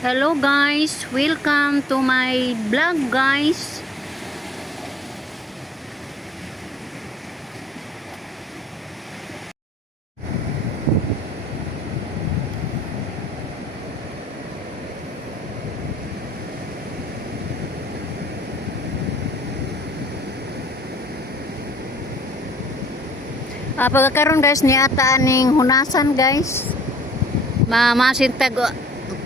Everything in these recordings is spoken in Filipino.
Hello guys, welcome to my vlog guys. Pagkakaroon guys ni ata aning hunasan guys. Masintag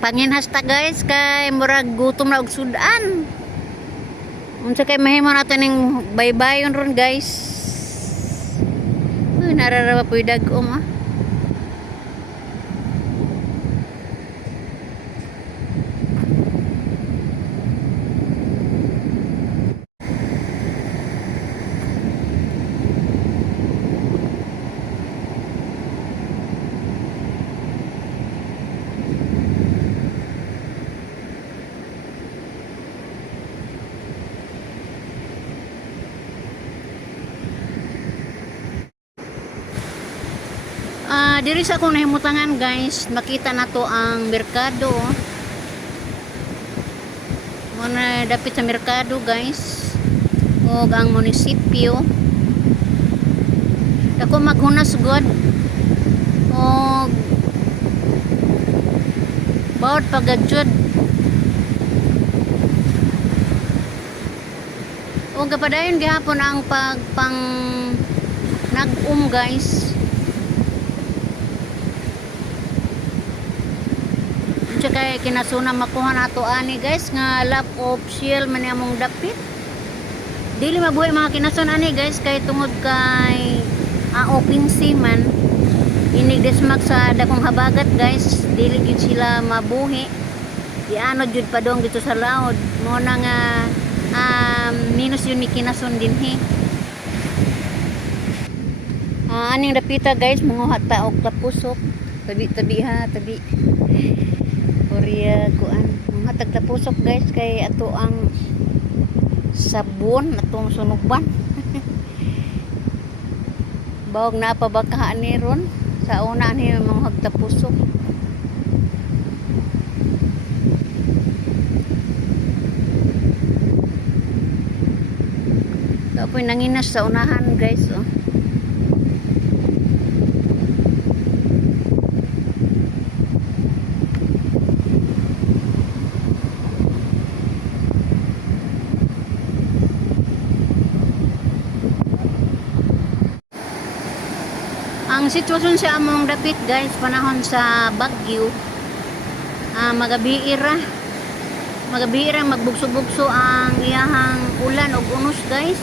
panginhas ta guys kay murag gutom na og sudan. Unsa kay mahimo nato ning baybayon ron guys. Uy, nararaba po dagom ah. Diri sa akong nahimutangan guys, makita na to ang merkado. Muna dapit sa merkado guys. O ang munisipyo. Dako maghunas god. O bawat pagadyod. O gapadayon gihapon ang pang nag-um guys. Kay kinasuna makuha nato ani guys nga lap of shell man among dapit. Dili mabuhay mga kinasun ani guys kay tungod kay open sea man. Inig desmak sa dakong habagat guys, dili gyud sila mabuhi. Di ano jud padong dito sa laod. Mo na nga minus yun ni kinasun dinhi. Aning dapita guys manguha ta og tapusok. Tabi ha, tabi. Korea kuan mga tagtapusok guys kay ato ang sabon atong sunuban. Bawag na pabakahan ni ron sa una ni mga hagtapusok. Tapos nanginas sa unahan guys oh. Ang sitwasyon sa among dapit guys panahon sa bagyo, magabiira magbugso-bugso ang iyahang ulan og unos guys.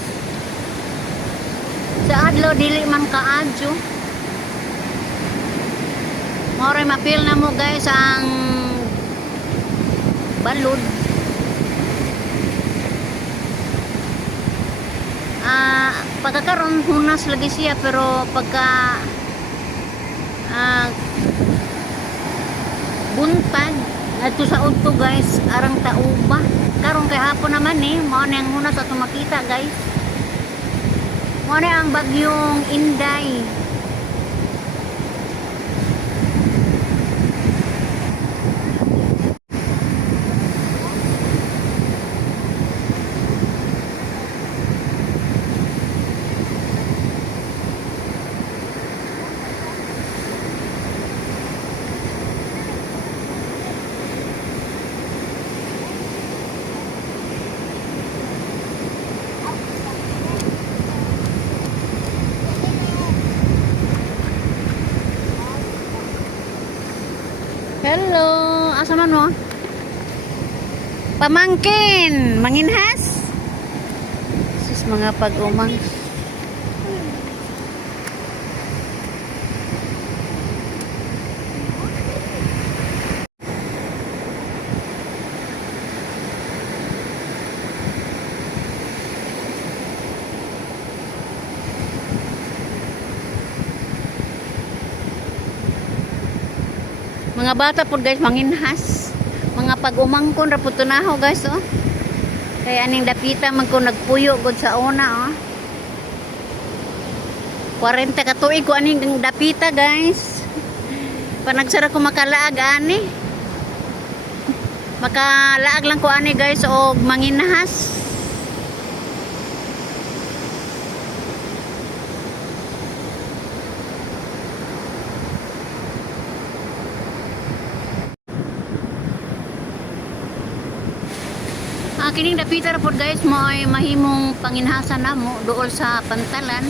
Sa adlaw dili man kaadyo. Moray mapil na mo guys ang balod. Pagkakaroon hunas lagi siya pero pagka buntag adto sa udto guys arang tauba karon kay hapon naman mao na ang hunas ato makita guys. Mao na ang bagyong Inday. Hello, asa man mo? Pamangkin, manginhas. Sus mga pag-umang. Mga bata po guys manginhas. Mga pag-umangkon ra pud tunaho guys oh. Kay aning dapita man ko nagpuyo gud sa una oh. 40 ka tuig ko aning dapita guys. Panagsara ko makalaag ani. Makalaag lang ko ani guys og manginahas. Kining dapita ra pod guys mo ay mahimong panginhasan namo duol sa pantalan.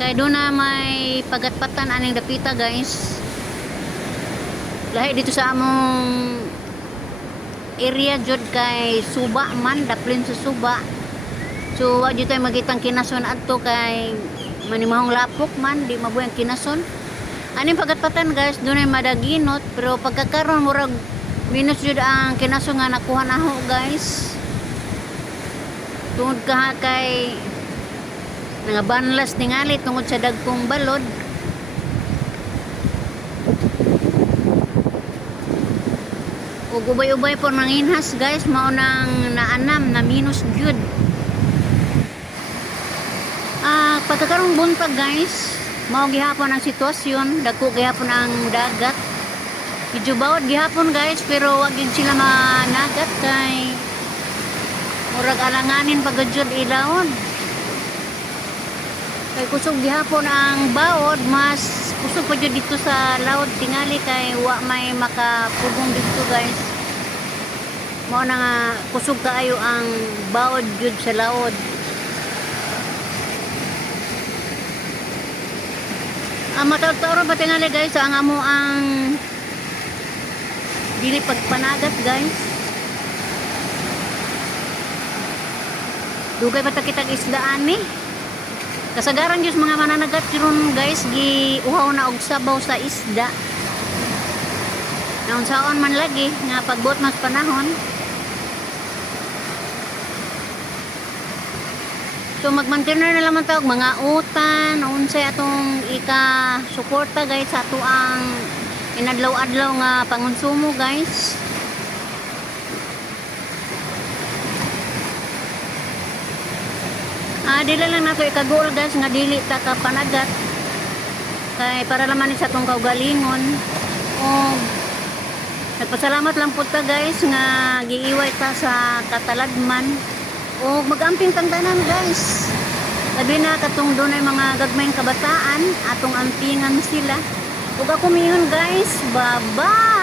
Kay do na may pagatpatan aning dapita guys. Lahi dito sa among area jud kay suba man, daplin sa suba. So wa jud tay magitang kinason adto kay manimahong lapok man di mabuhay ang kinason. Aning pagatpatan guys dunay madaginot pero pagkakaron murag minus jud ang kinaso nga nakuha na ho guys. Tungod ka kay nangabanlas ningali tungod sa dagkong balod. Ug ubay-ubay po manginhas guys mao nang naanam na minus jud. Pagkakarong buntag guys mao gihapon ang sitwasyon, dagko gihapon ang dagat. Medyo bawat gihapon guys pero wag yun sila managat kay murag alanganin pagajud ilawon. Kay kusog gihapon ang bawod, mas kusog pa jud dito sa lawod tingali kay wa may makapugong dito guys. Mao na nga kusog kaayo ang bawod jud sa lawod. Mataw-taw ba tingali guys ang amo ang dili pagpanagat guys. Dugay pa ta kitag isdaan ni. Kasagaran jud mga mananagat ron guys gi uhaw na og sabaw sa isda. Naon saon man lagi nga pagbuot mas panahon. So mag-maintain na naman ta og mga utan unsay atong ika-suporta guys sa ato ang inadlaw-adlaw nga pangonsumo guys. Dili lang nato ikagol guys nga dili ta ka panagat kay para naman sa tong kaugalingon. O nagpasalamat lang pud ta guys nga giiway ta sa kataladman o magamping tantanan guys. Labi na katong dunay mga gagmayng kabataan atong ampingan sila. Ug ako miyon guys, bye-bye.